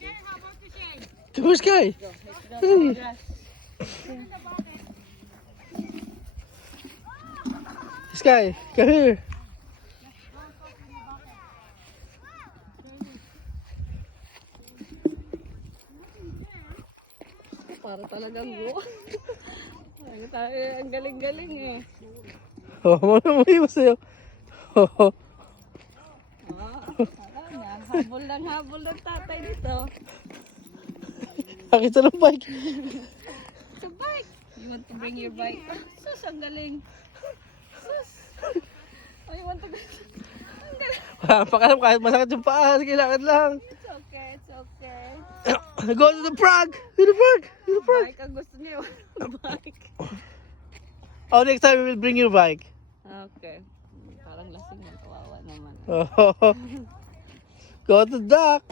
Daddy. Come on, Sky. Go. Let's go. Hey. Grass. Sky, come here. Para talagang go. Ang galing-galing eh. Oh, muna mo sa'yo. Oh, Habol ng tatay dito. nakita ng bike. Sa bike. You want to bring your bike? Sus, ang galing. Sus. Oh, you want to go? Ang galing. Pakalam kahit masakit yung paa, kailangan lang. It's okay, it's okay. Go to the frog! To the frog! To the frog! Bike ang gusto niyo. Bike. Oh, next time we will bring your bike. Okay. Parang lasing na, kawawa naman. Oh, go to the dock.